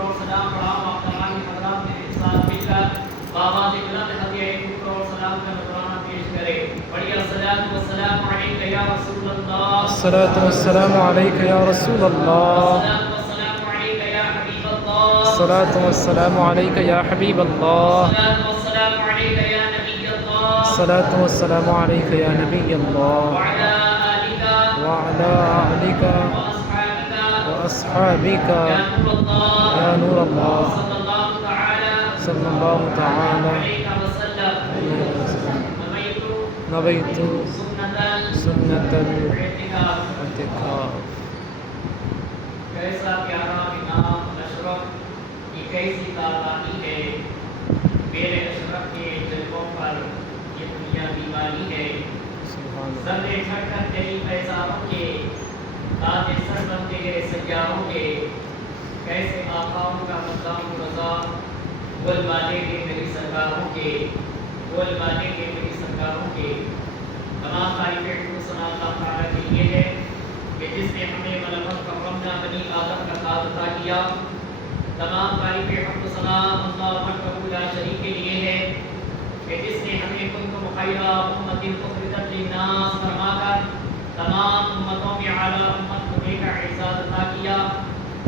اور سلام پڑھاؤ آپ تمام حضرات میرے ساتھ مل کر بابا سے بلند ہدیہ شکر اور سلام کا نذرانہ پیش کرے. بڑی الصلاۃ والسلام علیک یا رسول اللہ. الصلاۃ والسلام علیک یا رسول اللہ. الصلاۃ والسلام علیک یا حبیب اللہ. الصلاۃ والسلام علیک یا حبیب اللہ. الصلاۃ والسلام علیک یا نبی اللہ. الصلاۃ والسلام علیک یا نبی اللہ. وعلی آلک وعلی آلک واصحابک واصحابک یا نور اللہ. صلی اللہ تعالی صلی اللہ تعالی علیہ وسلم. نویت سنت الاعتکاف. الاعتکاف. کیسا پیارا انعام اشرف، یہ کیسی قربانی ہے میرے اشرف کے جلووں پر، یہ دنیا دیوانی ہے. سبحان اللہ. سر جھڑ کر تیری پیزاروں کے تاج سر بن تیرے سیاروں کے، کیسے آقاؤں کا مقام رضا، بول والے کے میری سرکاروں کے، بول والے کے میری سرکاروں کے. تمام تعریفیں ثنا اللہ تعالیٰ کے لیے ہے کہ جس نے ہمیں ملکت کرمنا بنی آدم کا تاج عطا کیا. تمام تعریفیں حمد و ثنا اللہ وحدہ لا شریک کے لیے ہے کہ جس نے ہمیں کنتم خیر امۃ اخرجت للناس فرما کر تمام امتوں میں اعلیٰ امت ہونے کا اعزاز عطا کیا.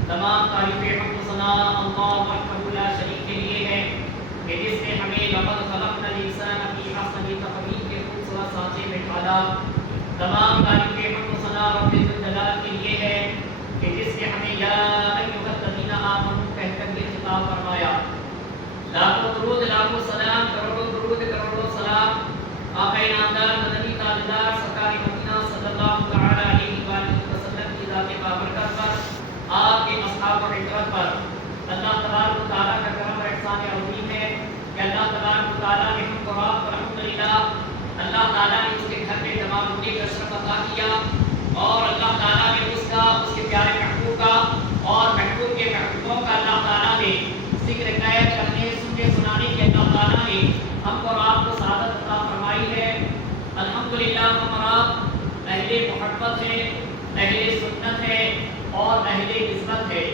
تمام تعریفیں حمد و ثنا اللہ وحدہ لا شریک کے لیے ہے کہ جس نے ہمیں لقد خلقنا الانسان فی احسن تقویم کے خوبصورت سانچے میں ڈالا. تمام تعریفیں حمد و ثنا رب الجلال کے لیے ہے کہ جس نے ہمیں یا ایھا الذین آمنوا کہہ کر یہ خطاب فرمایا. لاکھوں درود لاکھوں سلام، کروڑوں درود کروڑوں سلام آقا نامدار مدنی تاجدار سرکار مدینہ صلی اللہ تعالی علیہ وآلہ وسلم کی ذات بابرکت پر، آپ کے اصحاب و عترت پر. اللہ تبارک و تعالیٰ کا کرم اور احسان عظیم ہے کہ اللہ تبارک و تعالیٰ نے ہم کو آپ پر الحمدللہ اللہ تعالیٰ نے اس کے گھر میں تمام ہونے کا شرف عطا کیا، اور اللہ تعالیٰ نے اس کا، اس کے پیارے محبوب کا اور محبوب کے محبوبوں کا اللہ تعالیٰ نے ذکر قید کرنے سننے سنانے کے اللہ تعالیٰ نے ہم کو اور آپ کو سعادت عطا فرمائی ہے. الحمدللہ ہم اور آپ اہل محبت ہیں، اہل سنت ہیں اور اہل عزت ہے.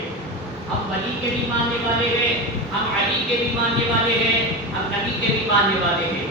ہم ولی کے بھی ماننے والے ہیں، ہم علی کے بھی ماننے والے ہیں، ہم نبی کے بھی ماننے والے ہیں.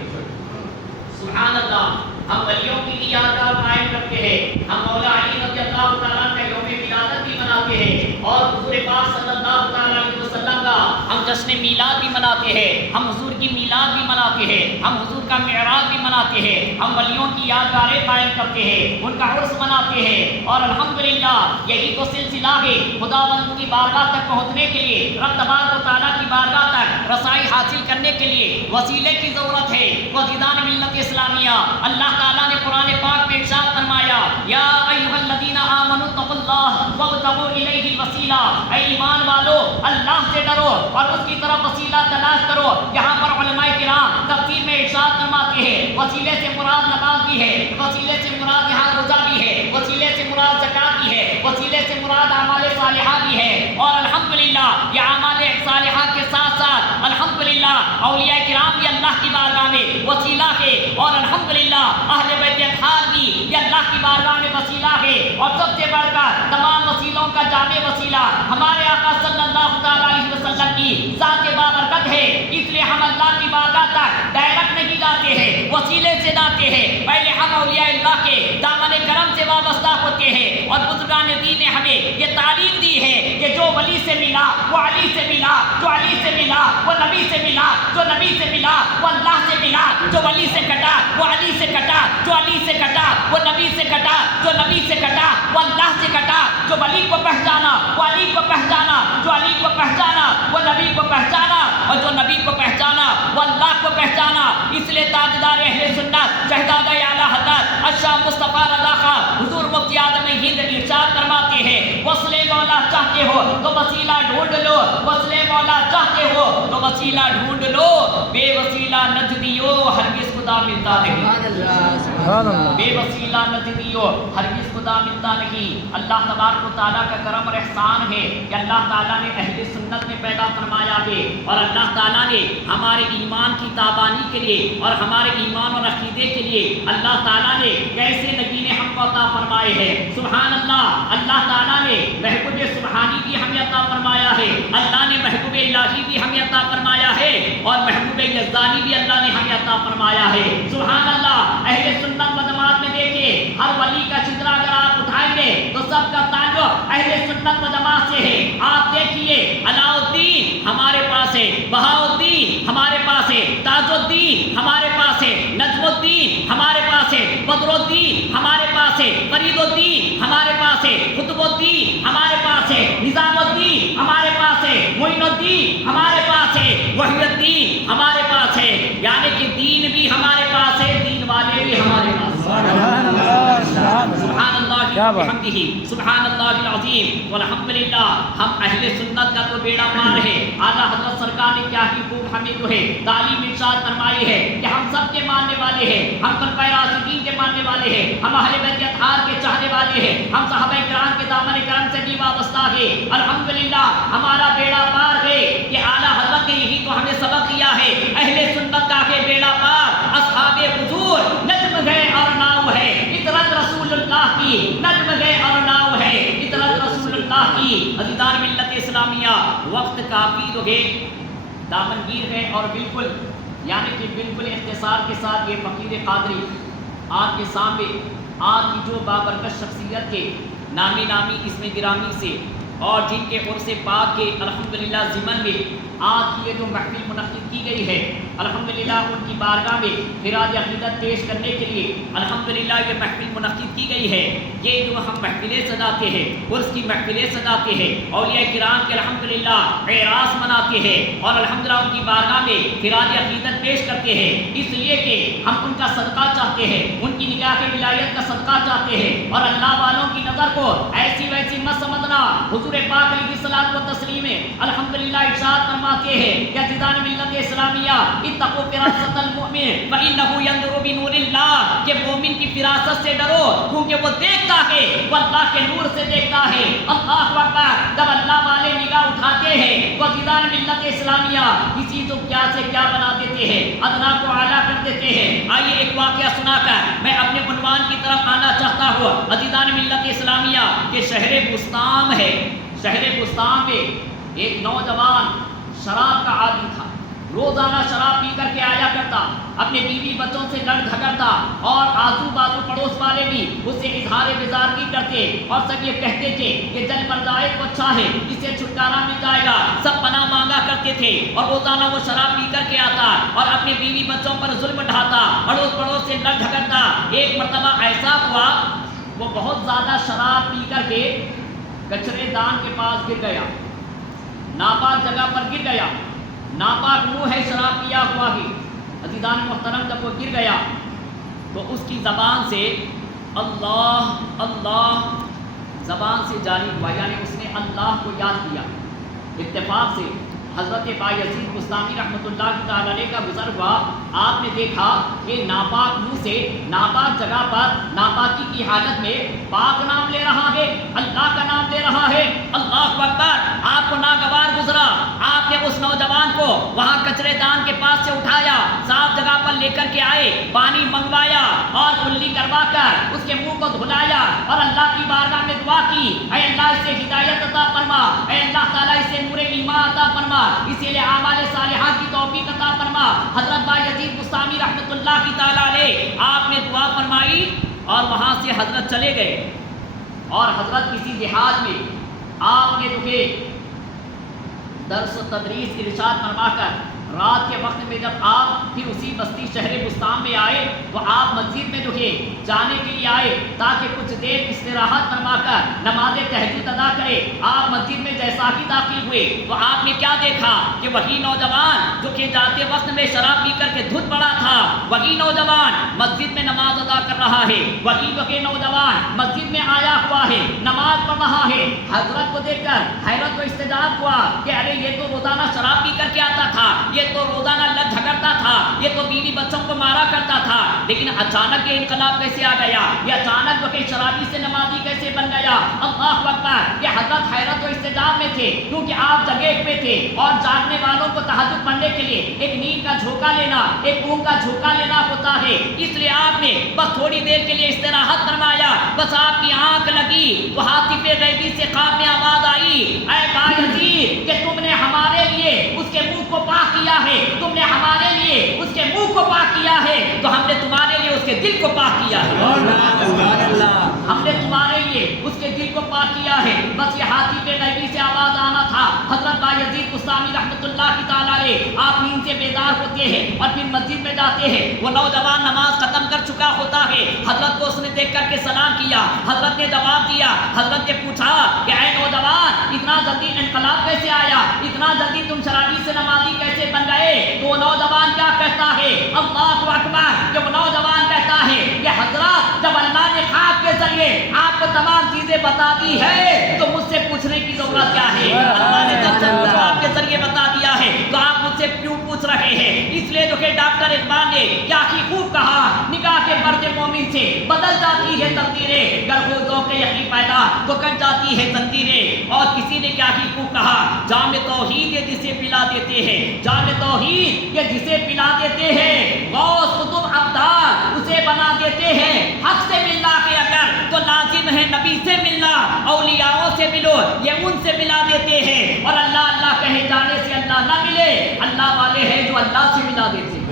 سبحان اللہ. ہم ولیوں کی بھی یادگار قائم کرتے ہیں، ہم مولا علی رضی اللہ تعالیٰ کا یوم ولادت بھی مناتے ہیں، اور حضور پاک صلی اللہ تعالیٰ علیہ وسلم کا ہم جشن میلاد بھی مناتے ہیں، ہم حضور کی میلاد بھی مناتے ہیں، ہم حضور کا معراج بھی مناتے ہیں. ہم ولیوں کی یادگاریں قائم کرتے ہیں، ان کا عرس مناتے ہیں. اور الحمدللہ یہی تو سلسلہ ہے خداوند کی بارگاہ تک پہنچنے کے لیے، رب تبارک و تعالیٰ کی بارگاہ تک رسائی حاصل کرنے کے لیے وسیلے کی ضرورت ہے. وجدان ملت اسلامیہ، اللہ تعالیٰ نے قرآن پاک میں ارشاد فرمایا یا ایھا الذین آمنوا اتقوا اللہ وابتغوا الیہ الوسیلہ. اے ایمان والو اللہ سے ڈرو اور اس کی طرف وسیلہ تلاش کرو. یہاں پر علماء کرام تفسیر میں ارشاد فرماتے ہیں وسیلے سے مراد نماز بھی ہے، وسیلے سے مراد یہاں روزہ بھی ہے، وسیلے سے مراد زکات بھی ہے، وسیلے سے مراد اعمال صالحہ بھی ہے. اور الحمدللہ یہ اعمال صالحہ کے ساتھ ساتھ الحمدللہ اولیاء کرام بھی اللہ کی بارگاہ میں وسیلہ ہے، اور الحمدللہ اہل بیت اطہار بھی یہ اللہ کی بارگاہ میں وسیلہ ہے. اور سب سے بڑھ کر تمام وسیلوں کا جامع وسیلہ ہمارے آقا صلی اللہ تعالیٰ علیہ وسلم کی ذات بابرکت ہے. اس لیے ہم اللہ کی بارگاہ تک ڈائریکٹ نہیں جاتے ہیں، وسیلے سے جاتے ہیں. پہلے ہم اولیاء اللہ کے دامن کرم سے وابستہ ہوتے ہیں، اور بزرگان دین نے ہمیں یہ تعلیم دی ہے کہ جو ولی سے ملا وہ علی سے ملا، جو علی سے ملا وہ نبی سے ملا، جو نبی سے ملا وہ اللہ سے ملا، جو ولی سے کٹا وہ علی سے کٹا، جو علی سے کٹا وہ نبی سے کٹا، جو نبی سے کٹا وہ اللہ سے کٹا. جو ولی کو پہچانا وہ علی کو پہچانا، جو علی کو پہچانا وہ نبی کو پہچانا، اور جو نبی کو پہچانا وہ اللہ کو پہچانا. اس لیے تاجدار اہل سنت شہزادہ اعلیٰ حضرت الشاہ مصطفیٰ رضا خان حضور مفتی اعظم ہند ارشاد فرماتے ہیں وصلِ مولا چاہتے ہو تو وسیلہ ڈھونڈ لو، وصلِ مولا چاہتے ہو تو وسیلہ ڈھونڈ لو، بے وسیلہ نجدیو ہرگز خدا ملتا نہیں. بے وسیلہ نجدیو ہرگز خدا ملتا نہیں. اللہ تبارک و تعالیٰ کا کرم اور احسان ہے کہ اللہ تعالیٰ نے اہل سنت میں پیدا فرمایا ہے، اور اللہ تعالیٰ نے ہمارے ایمان کی تابانی کے لیے اور ہمارے ایمان اور عقیدے کے لیے اللہ تعالیٰ نے کیسے نگینے ہم کو عطا فرمائے ہیں. سبحان اللہ. اللہ تعالیٰ نے محبوب سبحانی بھی ہمیں عطا فرمایا ہے. اللہ نے الہی بھی ہمیں عطا فرمایا ہے اور محبوب یزدانی بھی اللہ نے ہمیں عطا فرمایا ہے. سبحان اللہ. اہل سنت و جماعت میں دیکھیے ہر ولی کا چترا اگر آپ اٹھائیں گے تو سب کا تعلق اہل سنت و جماعت سے ہے. آپ دیکھیے علاء الدین ہمارے پاس ہے, بہاء الدین ہمارے پاس ہے, تاج الدین ہمارے پاس ہے, نجم الدین ہمارے پاس ہے, بدر الدین ہمارے پاس ہے, فرید الدین ہمارے پاس ہے, قطب الدین ہمارے پاس ہے, نظام الدین ہمارے پاس ہے, معین الدین ہمارے پاس ہے, وحی الدین ہمارے پاس ہے. یعنی کہ دین بھی ہمارے پاس ہے, دین والے بھی ہمارے پاس ہیں. سبحان اللہ بحمدہ, سبحان اللہ العظیم والحمدللہ. ہم اہل سنت کا تو بیڑا پار ہے. اعلیٰ حضرت سرکار نے کیا ہی خوب ہمیں جو ہے تعلیم ارشاد فرمائی ہے کہ ہم سب کے ماننے والے ہیں, ہم خلفائے راشدین کے ماننے والے ہیں, ہم اہل بیت اطہار کے چاہنے والے ہیں, ہم صحابہ کرام کے دامن کرم سے بھی وابستہ ہیں. الحمدللہ ہمارا بیڑا پار ہے کہ اعلیٰ حضرت نے یہی تو ہمیں سبق دیا ہے. اہل سنت کا ہے بیڑا پار, اصحاب حضور نجم ہے اور ناؤ ہے, اطرت رسول اللہ کی نجم ہے اور ناؤ ہے, اطرت رسول اللہ کی. عزیزان ملت اسلامیہ, وقت کافی جو ہے دامنگیر ہے اور بالکل یعنی کہ بالکل اختصار کے ساتھ یہ فقیر قادری آپ کے سامنے آپ کی جو بابرکت شخصیت کے نامی اسم گرامی سے اور جن کے عرص پاک کے الحمدللہ ضمن میں آج کی یہ جو محفل منعقد کی گئی ہے, الحمدللہ ان کی بارگاہ میں خراج عقیدت پیش کرنے کے لیے الحمدللہ یہ محفل منعقد کی گئی ہے. یہ جو ہم محفلیں سجاتے ہیں عرس کی محفلیں سجاتے ہیں, اولیاء کرام کے الحمدللہ اعراس مناتے ہیں اور الحمدللہ ان کی بارگاہ میں خراج عقیدت پیش کرتے ہیں, اس لیے کہ ہم ان کا صدقہ چاہتے ہیں, ان کی نگاہ ولایت کا صدقہ چاہتے ہیں. اور اللہ والوں کی نظر کو ایسی ویسی مت سمجھنا. حضور پاک علیہ الصلوۃ والتسلیم الحمدللہ ارشاد فرماتے ہیں کہ عزیزان ملت اسلامیہ اتقوا فراست المؤمن فانه ينظر بنور اللہ, کہ مومن کی فراست سے ڈرو کیونکہ وہ دیکھتا ہے, وہ اللہ کے نور سے دیکھتا ہے. اللہ اکبر. جب اللہ والے نگاہ اٹھاتے ہیں تو عزیزان ملت اسلامیہ کسی تو کیا سے کیا بنا دیتے ہیں, ادنا کو اعلیٰ کر دیتے ہیں. آئیے ایک واقعہ سنا کر میں اپنے عنوان کی طرف آنا چاہتا ہوں. عزیزان ملت اسلامیہ کہ شہر بستان ہے, شہر بستان میں ایک نوجوان شراب کا عادی تھا. روزانہ شراب پی کر کے آیا کرتا, اپنے بیوی بچوں سے لڑ جھگڑتا اور آزو بازو پڑوس والے بھی اس سے اظہار بزارگی کرتے اور سب یہ کہتے تھے کہ جل مر جائے تو اچھا ہے, اس سے چھٹکارا مل جائے گا. سب پناہ مانگا کرتے تھے اور روزانہ وہ شراب پی کر کے آتا اور اپنے بیوی بچوں پر ظلم ڈھاتا, اڑوس پڑوس سے لڑ جھگڑتا. ایک مرتبہ ایسا ہوا وہ بہت زیادہ شراب پی کر کے کچرے دان کے پاس گر گیا, ناپاک جگہ پر گر گیا. ناپاک منہ ہے شراب پیا ہوا ہی. عزیزان محترم جب وہ گر گیا تو اس کی زبان سے اللہ اللہ زبان سے جاری ہوا, یعنی اس نے اللہ کو یاد کیا. اتفاق سے حضرت بایزید بستامی رحمۃ اللہ تعالی علیہ کا گزر ہوا. آپ نے دیکھا کہ ناپاک منہ سے ناپاک جگہ پر ناپاکی کی حالت میں پاک نام لے رہا ہے, اللہ کا نام لے رہا ہے. اللہ اکبر. آپ کو ناگوار گزرا, آپ نے اس نوجوان کو وہاں کچرے دان کے پاس سے اٹھایا, صاف جگہ پر لے کر کے آئے, پانی منگوایا اور کلی کروا کر اس کے منہ کو دھلایا اور اللہ کی بارگاہ میں دعا کی, اے اللہ اسے ہدایت عطا فرما, اے اللہ تعالیٰ اسے نور ایمان عطا فرما, اسی لیے اعمال صالحہ کی توفیق عطا فرما. حضرت بایزید بستامی رحمۃ اللہ کی تعالیٰ علیہ آپ نے دعا فرمائی اور وہاں سے حضرت چلے گئے. اور حضرت کسی دیہات میں آپ نے جو کہ درس و تدریس ارشاد فرما کر رات کے وقت میں جب آپ پھر اسی بستی شہر بستان میں آئے تو آپ مسجد میں جو ہے جانے کے لیے آئے تاکہ کچھ دیر استراحت فرما کر نماز تہجد ادا کرے. آپ مسجد میں جیسا ہی داخل ہوئے تو آپ نے کیا دیکھا کہ وہی نوجوان جو کہ جاتے وقت میں شراب پی کر کے دھت پڑا تھا, وہی نوجوان مسجد میں نماز ادا کر رہا ہے, وہی جو کہ نوجوان مسجد میں آیا ہوا ہے, نماز پڑھ رہا ہے. حضرت کو دیکھ کر حیرت و استعجاب ہوا کہ ارے یہ تو روزانہ شراب پی کر کے آتا تھا, یہ تو روزانہ لڑ جھگڑتا تھا, یہ تو بیوی بچوں کو مارا کرتا تھا, لیکن اچانک یہ انقلاب کیسے آ گیا, یہ اچانک وہ کہ شرابی سے نمازی کیسے بن گیا. اللہ اکبر. یہ حضرت حیرت و استعجاب میں تھے کیونکہ آپ جگہ پہ تھے اور جاگنے والوں کو تہجد پڑھنے کے لیے ایک نیند کا جھونکا لینا, ایک اونگ کا جھونکا لینا ہوتا ہے. اس لیے آپ نے بس تھوڑی دیر کے لیے استراحت فرمایا. بس آپ کی آنکھ لگی تو حاطف غیبی سے خواب میں آواز آئی, اے بایزید کہ تم نے ہمارے لیے دل کو پاک کیا ہے، ہم نے تمہارے لیے اس کے دل کو پاک کیا ہے۔ بس یہ ہاتھی پہ غیبی سے آواز آنا تھا۔ حضرت بایزید بستامی رحمۃ اللہ تعالیٰ علیہ، آپ نیند سے بیدار ہوتے ہیں اور پھر مسجد میں جاتے ہیں، وہ نوجوان نماز ختم کر چکا ہوتا ہے، حضرت کو اس نے دیکھ کر کے سلام کیا، حضرت نے جواب دیا، حضرت نے پوچھا کہ اے نوجوان اتنا جلدی انقلاب کیسے آیا، اتنا جلدی تم شرابی سے نمازی کیسے بن گئے؟ تو وہ نوجوان کیا کہتا ہے؟ اللہ اکبر! کہ وہ نوجوان کہتا ہے کہ حضرت جب اللہ نے خواب کے ذریعے آپ کو تمام چیزیں بتا دی ہے تو مجھ سے پوچھنے کی ضرورت کیا ہے؟ اللہ نے جب خواب کے ذریعے بتا دیا ہے تو آپ مجھ سے کیوں پوچھ رہے ہیں؟ اس لیے جو کہ ڈاکٹر اقبال نے کیا ہی خوب کہا، نگاہ کے برد مومن سے بدل جاتی ہے تقدیریں، گر ہو ذوق یقین پیدا تو کٹ جاتی ہے تنظیریں۔ اور کسی نے کیا ہی خوب کہا، جام توحید یہ جسے پلا دیتے ہیں، جام توحید یہ جسے پلا دیتے ہیں، غوث قطب ابدال اسے بنا دیتے ہیں۔ حق سے ملنا ہے اگر تو لازم ہے نبی سے ملنا، اولیاءوں سے ملو یہ ان سے ملا دیتے ہیں، اور اللہ اللہ کہے جانے سے اللہ نہ ملے، اللہ والے ہیں جو اللہ سے ملا دیتے ہیں۔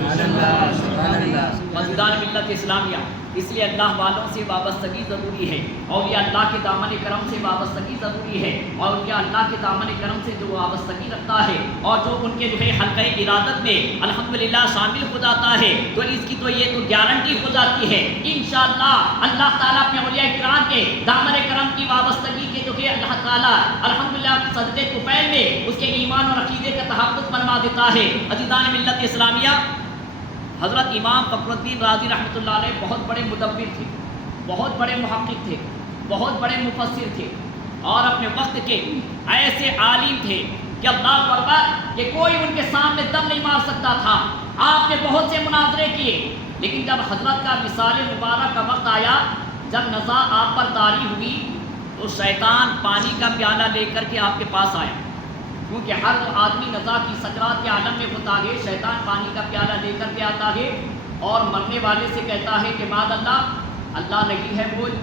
مسجدان ملت اسلامیہ، اس لیے اللہ والوں سے وابستگی ضروری ہے، اولیاء اللہ کے دامن کرم سے وابستگی ضروری ہے، اور اولیاء اللہ کے دامن کرم سے جو وابستگی رکھتا ہے اور جو ان کے جو ہے حلقہ ارادت میں الحمدللہ شامل ہو جاتا ہے تو اس کی تو یہ تو گارنٹی ہو جاتی ہے انشاءاللہ اللہ تعالیٰ اپنے اولیاء کرام کے دامن کرم کی وابستگی کے جو کہ اللہ تعالیٰ الحمدللہ سجدے طفیل میں اس کے ایمان اور عقیدے کا تحفظ فرما دیتا ہے۔ عزیزان ملت اسلامیہ، حضرت امام فخر الدین رازی رحمۃ اللہ علیہ بہت بڑے مدبر تھے، بہت بڑے محقق تھے، بہت بڑے مفسر تھے، اور اپنے وقت کے ایسے عالم تھے کہ اللہ اکبر کہ کوئی ان کے سامنے دم نہیں مار سکتا تھا۔ آپ نے بہت سے مناظرے کیے، لیکن جب حضرت کا وصال مبارک کا وقت آیا، جب نزا آپ پر طاری ہوئی تو شیطان پانی کا پیالہ لے کر کے آپ کے پاس آیا، کیونکہ ہر آدمی نزا کی سکرات کے عالم میں ہوتا ہے، شیطان پانی کا پیالہ لے کر کے آتا ہے اور مرنے والے سے کہتا ہے کہ ماد اللہ، اللہ نہیں ہے بول،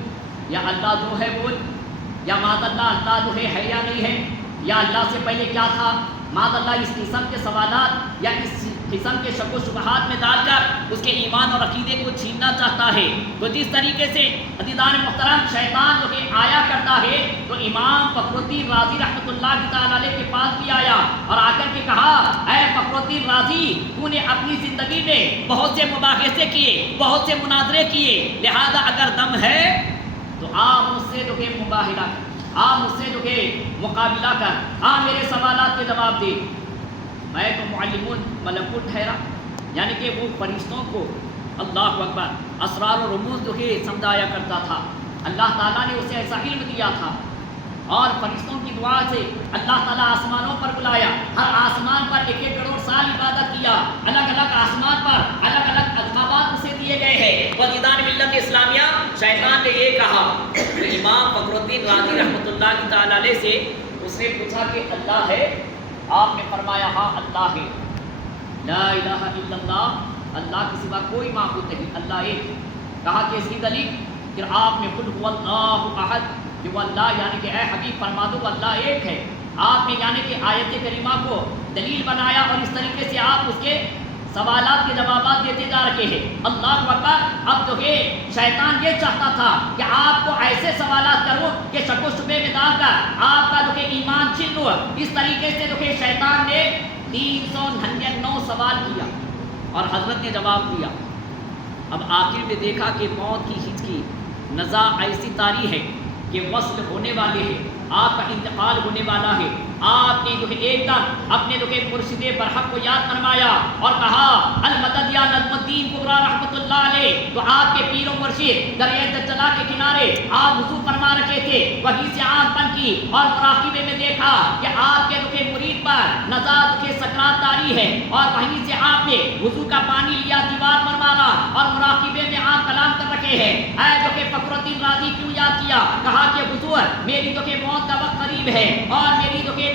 یا اللہ جو ہے بول، یا ماد اللہ اللہ جو ہے یا نہیں ہے، یا اللہ سے پہلے کیا تھا، ماد اللہ اس قسم کے سوالات یا اس قسم کے شک و شبہات میں ڈال کر اس کے ایمان اور عقیدے کو چھیننا چاہتا ہے۔ تو جس طریقے سے عزیزان محترم شیطان جو کہ آیا کرتا ہے تو امام فخر الدین رازی رحمۃ اللہ تعالیٰ علیہ کے پاس بھی آیا اور آ کر کے کہا، اے فخر الدین رازی، تو نے اپنی زندگی میں بہت سے مباحثے کیے، بہت سے مناظرے کیے، لہذا اگر دم ہے تو آپ مجھ سے جو کہ مباہلہ کر، آپ مجھ سے جو کہ مقابلہ کر، آپ میرے سوالات کے جواب دے۔ میں تو معلم ملکوت ٹھہرا، یعنی کہ وہ فرشتوں کو اللہ اکبر اسرار و رموز جو ہے سمجھایا کرتا تھا، اللہ تعالیٰ نے اسے ایسا علم دیا تھا، اور فرشتوں کی دعا سے اللہ تعالیٰ آسمانوں پر بلایا، ہر آسمان پر 1 کروڑ سال عبادت کیا، الگ الگ آسمان پر الگ الگ القابات اسے دیے گئے ہیں۔ وزیدان ملت اسلامیہ، شیطان نے یہ کہا کہ امام فخر الدین رازی رحمۃ اللہ تعالیٰ علیہ سے اس نے پوچھا کہ اللہ ہے؟ آپ نے فرمایا ہاں اللہ ہے، لا الہ الا اللہ، اللہ کے سوا کوئی معبود نہیں، اللہ ایک۔ کہا کہ اس کی دلیل؟ پھر آپ نے قل هو اللہ احد، کہ وہ اللہ یعنی کہ اے حبیب فرما دو اللہ ایک ہے۔ آپ نے یعنی کہ آیت کریمہ کو دلیل بنایا اور اس طریقے سے آپ اس کے سوالات کے جوابات دیتے جا رہے ہیں۔ اللہ اکبر! اب جو ہے شیطان یہ چاہتا تھا کہ آپ کو ایسے سوالات کروں کہ شک و شبے میں ڈال کر آپ کا جو کہ ایمان چھین لو۔ اس طریقے سے جو کہ شیطان نے 399 سوال کیا اور حضرت نے جواب دیا۔ اب آخر میں دیکھا کہ موت کی ہچکی نزا ایسی طاری ہے کہ وصل ہونے والے ہیں، آپ کا انتقال ہونے والا ہے۔ آپ نے جو ہے ایک دم اپنے جو کہ مرشد برحق کو یاد فرمایا اور کہا المدد یا نظم الدین کبریٰ رحمۃ اللہ علیہ۔ تو آپ کے پیر و مرشد دریائے دجلہ کے کنارے آپ وضو فرما رکھے تھے، وہیں سے آنکھ بند کی اور مراقبے میں دیکھا کہ آپ کے جو کہ مرید پر نزا جو کہ سکرات طاری ہے، اور وہیں سے آپ نے وضو کا پانی لیا، دیوار پر مارا اور مراقبے میں آپ کلام کر رکھے ہیں، اے جو کہ فخر الدین رازی کیوں یاد کیا؟ کہا کہ حضور میری جو کہ موت کا وقت قریب ہے اور میری جو کہ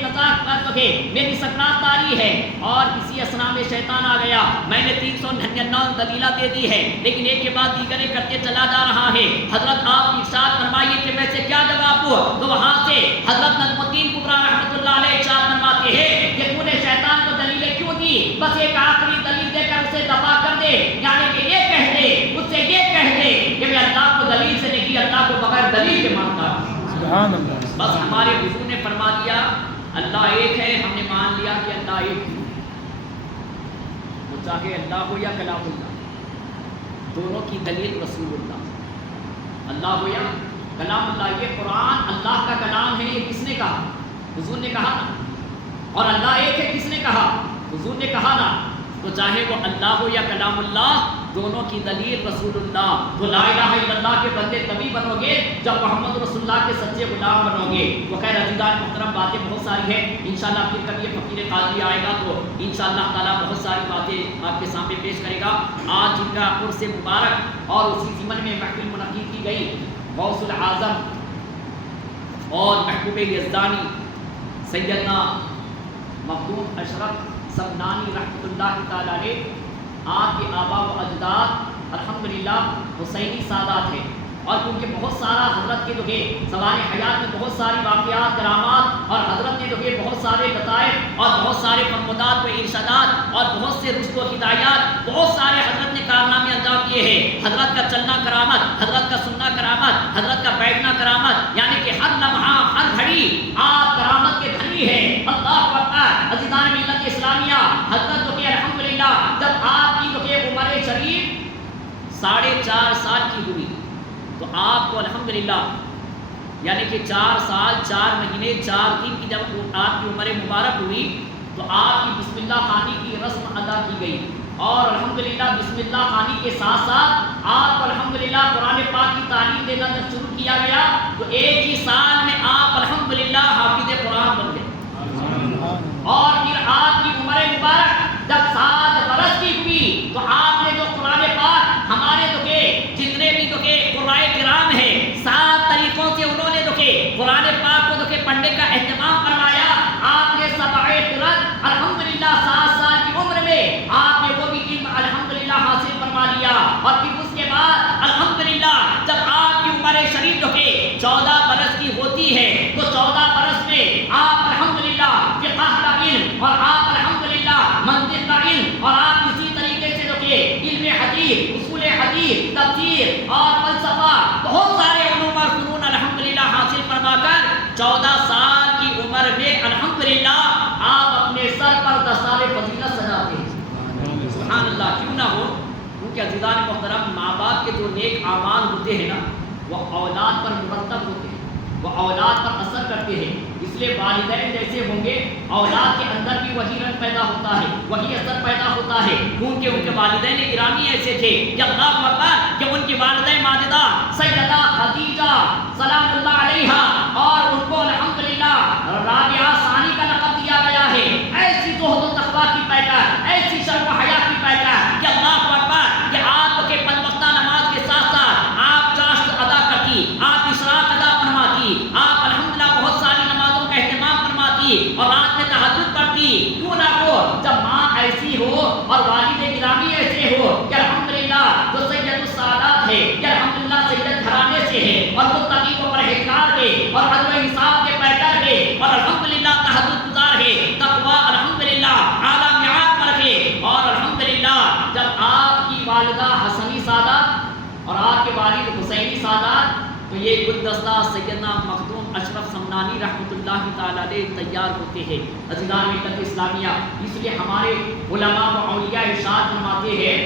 میری سکرات طاری ہے۔ اور اسی اسنا میں شیطان آ گیا۔ میں نے 399 دلیلہ دے دی ہے، لیکن ایک کے بعد دیگرے کرتے چلا جا رہا ہے۔ حضرت آپ ارشاد فرمائیے کہ میں سے کیا جواب دوں؟ تو وہاں سے حضرت نظم الدین کبریٰ رحمۃ اللہ علیہ ارشاد فرماتے ہیں کہ تو نے شیطان کو دلیلیں کیوں دی؟ بس ایک آخری دلیل دے کر اسے دفع کر دے، یعنی کہ یہ کہہ دے، اس سے یہ کہہ سبحان اللہ. بس ہمارے حضور نے فرما دیا اللہ ایک ہے، ہم نے مان لیا کہ اللہ ایک ہے. وہ چاہے اللہ ہو یا کلام اللہ، دونوں کی دلیل رسول اللہ. اللہ ہو یا کلام اللہ، یہ قرآن اللہ کا کلام ہے. یہ کس نے کہا؟ حضور نے کہا نا. اور اللہ ایک ہے کس نے کہا؟ حضور نے کہا نا. تو چاہے وہ اللہ ہو یا کلام اللہ، دونوں کی دلیل رسول اللہ. تو لا الہ الا اللہ کے بندے تبھی بنو گے جب محمد رسول اللہ کے سچے غلام بنو گے. تو خیر عزیزان محترم، باتیں بہت ساری ہیں. انشاءاللہ پھر کبھی یہ فقیر قادری آئے گا تو انشاءاللہ تعالیٰ بہت ساری باتیں آپ کے سامنے پیش کرے گا. آج جن کا عرس مبارک اور اسی ضمن میں محفل منعقد کی گئی، غوث العظم اور محبوب یزدانی سیدنا مخدوم اشرف سمنانی رحمۃ اللہ تعالیٰ علیہ، آپ کے آبا و اجداد الحمدللہ حسینی سادات ہیں. اور کیونکہ بہت سارا حضرت کے جو ہے سوانح حیات میں بہت ساری واقعات کرامات، اور حضرت نے جو ہے بہت سارے لطائف اور بہت سارے فرمودات و ارشادات اور بہت سے رشد و ہدایات، بہت سارے حضرت نے کارنامے انجام کیے ہیں. حضرت کا چلنا کرامت، حضرت کا سننا کرامت، حضرت کا بیٹھنا کرامت، یعنی کہ ہر لمحہ ہر گھڑی آپ کرامت کے دھنی ہیں. اللہ اکبر. عزیزان ملت اسلامیہ، حضرت جو کہ الحمدللہ جب آپ کی جو کہ عمر شریف 4.5 سال کی ہوئی تو آپ کو الحمدللہ یعنی کہ 4 سال 4 مہینے 4 دن کی جب آپ کی عمر مبارک ہوئی تو آپ کی بسم اللہ خوانی کی رسم ادا کی گئی. اور الحمدللہ بسم اللہ خوانی کے ساتھ ساتھ آپ کو الحمدللہ قرآن پاک کی تعلیم دینا جب شروع کیا گیا تو ایک ہی سال میں آپ الحمدللہ حافظ قرآن بن گئے. اور پھر آپ کی عمر مبارک جب 7 برس کی ہوئی تو آپ نے جو قرآن پاک ہمارے جو کہ جتنے بھی جو کہ قرآن کرام ہیں 7 طریقوں سے انہوں نے جو کہ قرآن پاک کو جو کہ پڑھنے کا اہتمام کروایا. آپ نے 7 قرات الحمدللہ 7 سال کی عمر میں آپ نے وہ بھی علم الحمدللہ حاصل فرما لیا. اور پھر اس کے بعد الحمدللہ جب آپ کی عمر شریف جو کہ 14 برس کی ہوتی ہے تو 14 برس میں آپ الحمدللہ فقہ کا علم اور آپ الحمدللہ منطق کا علم اور آپ اسی طریقے سے جو کہ علم حدیث، اصول حدیث، تفسیر اور فلسفہ، بہت سارے علوم اور فنون الحمدللہ حاصل فرما کر 14 سال کی عمر میں الحمدللہ آپ اپنے سر پر دستار فضیلت سجاتے ہیں. سبحان اللہ. کیوں نہ ہو، کیونکہ عزیزان محترم ماں باپ کے جو نیک اعمال ہوتے ہیں نا وہ اولاد پر مرتب ہوتے ہیں، وہ اولاد پر اثر کرتے ہیں. اس لیے والدین جیسے ہوں گے اولاد کے اندر بھی وہی رنگ پیدا ہوتا ہے، وہی اثر پیدا ہوتا ہے. کیونکہ ان کے والدین گرامی ایسے تھے کہ اللہ اکبر کہ ان کی والدہ ماجدہ سیدہ خدیجہ سلام اللہ علیہا اور ان کو الحمدللہ رابعہ ثانی کا لقب دیا گیا ہے. ایسی زہد و تقویٰ کی پیکر، ایسی شرم و حیا کی پیکر کہ اللہ اکبر کہ آپ کے 5 وقتہ نماز کے ساتھ ساتھ آپ چاشت ادا کرتی، آپ اشراق ادا فرماتی، آپ الحمدللہ بہت ساری نمازوں کا اہتمام فرماتی اور رات میں تہجد پڑھتی. کیوں نہ ہو جب ماں ایسی ہو اور والد گرامی ایسے ہو کہ الحمدللہ جو سید السادات ہے کہ الحمدللہ سید گھرانے سے ہے اور متقی و پرہیزگار ہے اور عدل و انصاف کے پیکر ہے اور الحمدللہ تہجد گزار ہے، تقویٰ الحمدللہ اعلیٰ معیار پر ہے. اور الحمدللہ جب آپ کی والدہ حسنی سادات اور آپ کے والد حسینی سادات تو یہ گلدستہ سیدنا مخدوم اشرف سمنانی رحمۃ اللہ تعالیٰ علیہ تیار ہوتے ہیں. عزیزان ملت اسلامیہ، اس لیے ہمارے علماء و اولیاء ارشاد فرماتے ہیں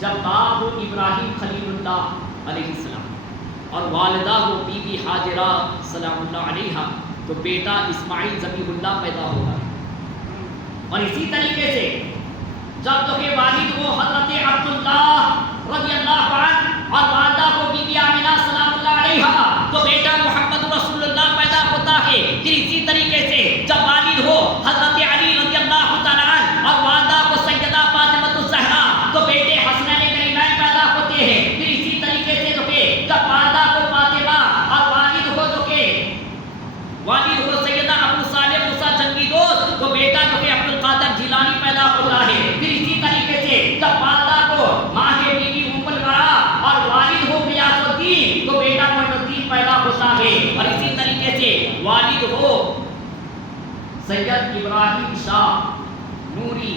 جب باپ ہو ابراہیم خلیل اللہ علیہ السلام اور والدہ ہو بی بی حاجرہ سلام اللہ علیہا تو بیٹا اسماعیل ذبیح اللہ پیدا ہوگا. اور اسی طریقے سے جب جو کہ والد ہو حضرت عبداللہ رضی اللہ عنہ اور والدہ کو بی بی آمنہ سلام اللہ علیہا تو بیٹا محمد رسول اللہ پیدا ہوتا ہے. پھر اسی طریقے سے جب والد ہو حضرت علی رضی اللہ تعالیٰ عنہ اور والدہ کو سیدہ فاطمہ الزہرا تو بیٹے حسنین کریمین پیدا ہوتے ہیں. پھر اسی طریقے سے جو کہ جب والدہ کو فاطمہ اور والد ہو سیدہ ابو صالح موسیٰ جنگی دوست تو بیٹا جو کہ عبد القادر جیلانی پیدا ہوتا ہے. پھر اسی طریقے سے جب والدہ کو ماں کے بی بی ام الورا اور والد ہو غیاث الدین تو بیٹا معین الدین پیدا ہوتا ہے. اور اسی طریقے سے والد ہو سید ابراہیم شاہ نوری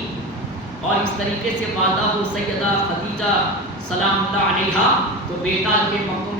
اور اس طریقے سے والدہ ہو سیدہ خدیجہ سلام اللہ علیہا تو بیٹا جو کہ مخدوم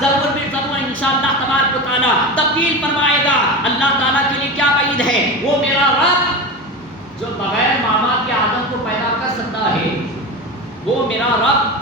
ضرور بھی ضرور انشاءاللہ تبارک و تعالیٰ تبدیل فرمائے گا۔ اللہ تعالیٰ کے لیے کیا وعید ہے؟ وہ میرا رب جو بغیر ماں باپ کے آدم کو پیدا کر سکتا ہے، وہ میرا رب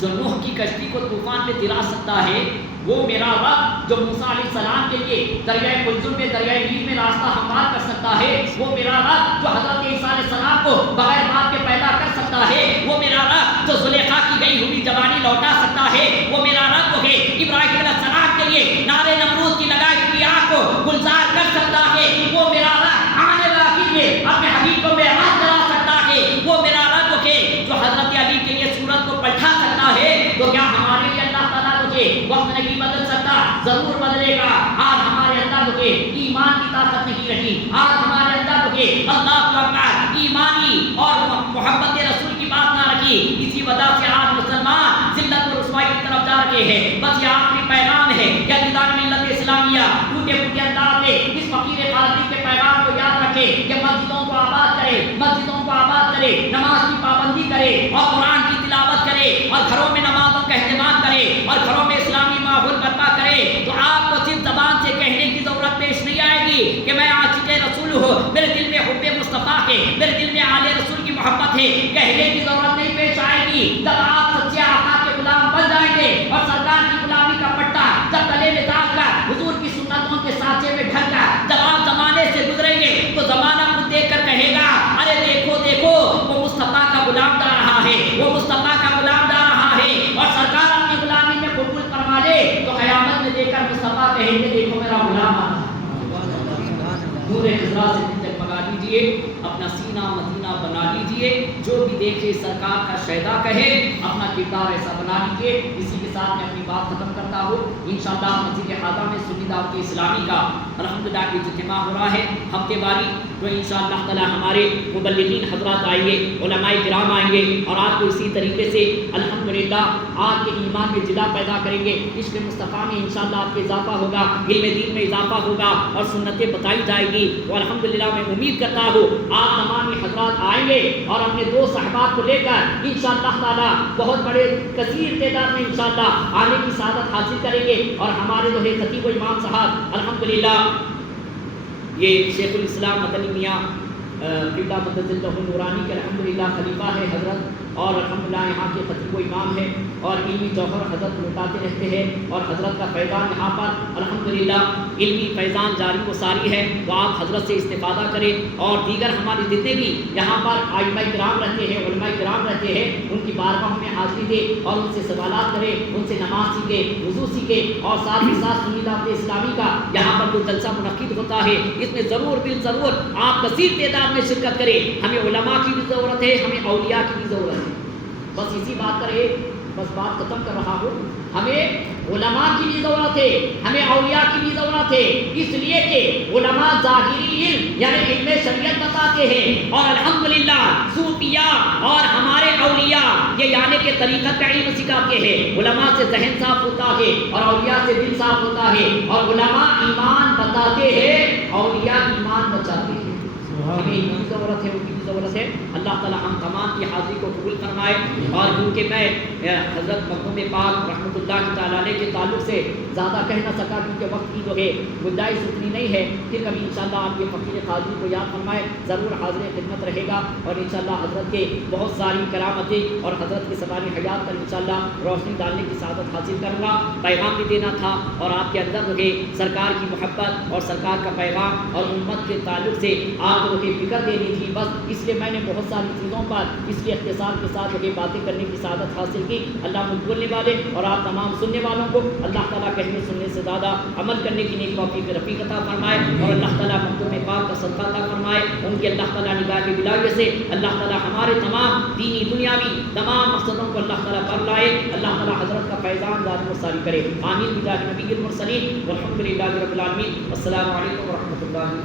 جو نوح کی کشتی کو طوفان میں گرا سکتا ہے، وہ میرا رب جو موسیٰ علیہ السلام کے لیے دریائے کلثوم میں دریائے نیل میں راستہ ہموار کر سکتا ہے، وہ میرا رب جو حضرت عیسیٰ علیہ السلام کو بغیر باپ کے پیدا کر سکتا ہے، وہ میرا رب جو زلیخا کی گئی ہوئی جوانی لوٹا سکتا ہے، وہ میرا رب ہے ابراہیم علیہ السلام کے لیے نار نمرود کی لگائی ہوئی آگ کو گلزار کر سکتا ہے، وہ میرا رب آنے والی کے اپنے حبیب کو معراج کرا سکتا ہے، وہ میرا رب ہے جو حضرت علی کے لیے سورت کو پلٹا سکتا ہے۔ تو کیا ہمارے لیے اللہ تعالیٰ وقت نہیں بدل سکتا؟ ضرور بدلے گا۔ آج ہمارے اندر ایمان کی طاقت نہیں رہی، آج ہمارے اندر اللہ اکبر ایمانی اور محبت رسول کی بات نہ رکھی، اسی وجہ سے آج مسلمان ذلت و رسوائی کی طرف جا رہے ہیں۔ بس یہ آخری پیغام ہے کہ نظام ملت اسلامیہ ٹوٹے پھوٹے انداز میں اس فقیر قادری کے پیغام کو یاد رکھے کہ مسجدوں کو آباد کرے، مسجدوں کو آباد کرے، نماز کی پابندی کرے اور قرآن کی تلاوت کرے اور گھروں میں نمازوں کا اہتمام کرے اور گھروں میں اسلامی ماحول برپا کرے۔ تو آپ کو صرف زبان سے کہنے کی ضرورت پیش نہیں آئے گی کہ میں عاشق رسول ہوں، میرے دل میں حب مصطفیٰ ہے، میرے دل میں آل رسول کی محبت ہے، کہنے کی ضرورت نہیں پیش آئے گی۔ جب آپ سچے آقا کے غلام بن جائیں گے اور سرکار کی غلامی کا پٹا جب گلے میں ڈال کر حضور کی سنتوں کے سانچے میں ڈھل کر جب آپ زمانے سے گزریں گے تو زمانہ خود دیکھ کر کہے گا ارے دیکھو دیکھو وہ مصطفیٰ کا غلام جا رہا ہے، وہ مصطفیٰ کا غلام جا رہا ہے۔ اور سرکار اپنی غلامی میں قبول فرما لے تو قیامت میں دیکھ کر مصطفیٰ کہیں گے دیکھو میرا غلام آ رہا ہے۔ نور خضرا سے دل جگمگا لیجئے، اپنا سینہ مدینہ بنا لیجئے، جو بھی دیکھے سرکار کا شہدا کہے، اپنا کردار ایسا بنا لیجئے۔ اسی کے ساتھ میں اپنی بات ختم کرتا ہوں۔ انشاءاللہ مسجد خاضہ میں سنی دعوت اسلامی کا الحمدللہ اجتماع ہو رہا ہے ہفتے واری، تو انشاءاللہ تعالی ہمارے مبلغین حضرات آئیں گے، علماء کرام آئیں گے اور آپ کو اسی طریقے سے الحمدللہ آپ کے ایمان میں جلا پیدا کریں گے، عشق مصطفیٰ میں انشاءاللہ آپ کے اضافہ ہوگا، علم دین میں اضافہ ہوگا اور سنتیں بتائی جائے گی۔ اور الحمدللہ میں امید کرتا ہوں آپ تمام حضرات آئیں گے اور اپنے دوست احباب کو لے کر انشاءاللہ تعالی بہت بڑے کثیر تعداد میں انشاءاللہ آنے کی سعادت حاصل کریں گے۔ اور ہمارے جو ہے خطیب و امام صاحب الحمدللہ یہ شیخ الاسلام مدنی میاں قبلہ مدد اللہ نورانی کے الحمدللہ خلیفہ ہے حضرت، اور الحمدللہ یہاں کے خطیب و امام ہیں اور علمی جوہر حضرت لوٹاتے رہتے ہیں، اور حضرت کا فیضان یہاں پر الحمدللہ علمی فیضان جاری و ساری ہے، تو آپ حضرت سے استفادہ کریں۔ اور دیگر ہمارے جتنے بھی یہاں پر ائمہ کرام رہتے ہیں، علماء کرام رہتے ہیں، ان کی بارگاہوں میں حاضری دے اور ان سے سوالات کریں، ان سے نماز سیکھے، وضو سیکھے، اور ساتھ ہی ساتھ سنی دعوت اسلامی کا یہاں پر جو جلسہ منعقد ہوتا ہے اس میں ضرور بالضرور آپ کثیر تعداد میں شرکت کریں۔ ہمیں علماء کی بھی ضرورت ہے، ہمیں اولیاء کی بھی ضرورت ہے۔ بس اسی بات پر بس بات ختم کر رہا ہوں۔ ہمیں علماء کی بھی ضرورت ہے، ہمیں اولیاء کی بھی ضرورت ہے، اس لیے کہ علماء ظاہری علم یعنی علم شریعت بتاتے ہیں، اور الحمدللہ صوفیاء اور ہمارے اولیاء یہ یعنی کہ طریقت کا علم سکھاتے ہیں۔ علماء سے ذہن صاف ہوتا ہے اور اولیاء سے دل صاف ہوتا ہے، اور علماء ایمان بتاتے ہیں، اولیاء ایمان بچاتے ہیں۔ ہمیں ان کی ضرورت ہے، ان کی بھی ضرورت ہے۔ اللہ تعالی ہم تمام کی حاضری کو قبول فرمائے۔ اور کیونکہ میں حضرت مخدوم پاک رحمۃ اللہ تعالیٰ علیہ کے تعلق سے زیادہ کہہ نہ سکا کیونکہ وقت کی جو ہے گنجائش اتنی نہیں ہے، پھر کبھی انشاءاللہ آپ کے فقیر قادری کو یاد فرمائے، ضرور حاضر خدمت رہے گا، اور انشاءاللہ حضرت کے بہت ساری کرامتیں اور حضرت کی سواری حیات پر انشاءاللہ روشنی ڈالنے کی سعادت حاصل کروں گا۔ پیغام بھی دینا تھا اور آپ کے اندر جو ہے سرکار کی محبت اور سرکار کا پیغام اور امت کے تعلق سے آپ کو فکر دینی تھی، بس اس لیے میں نے بہت ساری چیزوں پر اس کے اختصار کے ساتھ جو باتیں کرنے کی سعادت حاصل کی۔ اللہ مجھ بولنے والے اور آپ تمام سننے والوں کو اللہ تعالیٰ کہنے سننے سے زیادہ عمل کرنے کی نیک توفیق رفیق عطا فرمائے، اور اللہ تعالیٰ مخدوم پاک کا صدقہ عطا فرمائے، ان کی اللہ تعالیٰ نگاہ کی ولایت سے اللہ تعالیٰ ہمارے تمام دینی دنیاوی تمام مقصدوں کو اللہ تعالیٰ پر لائے، اللہ تعالیٰ حضرت کا فیضان ذات مساری کرے۔ آمین بجاہ نبی المرسلین والحمد للہ رب العالمین۔ السلام علیکم ورحمۃ اللہ۔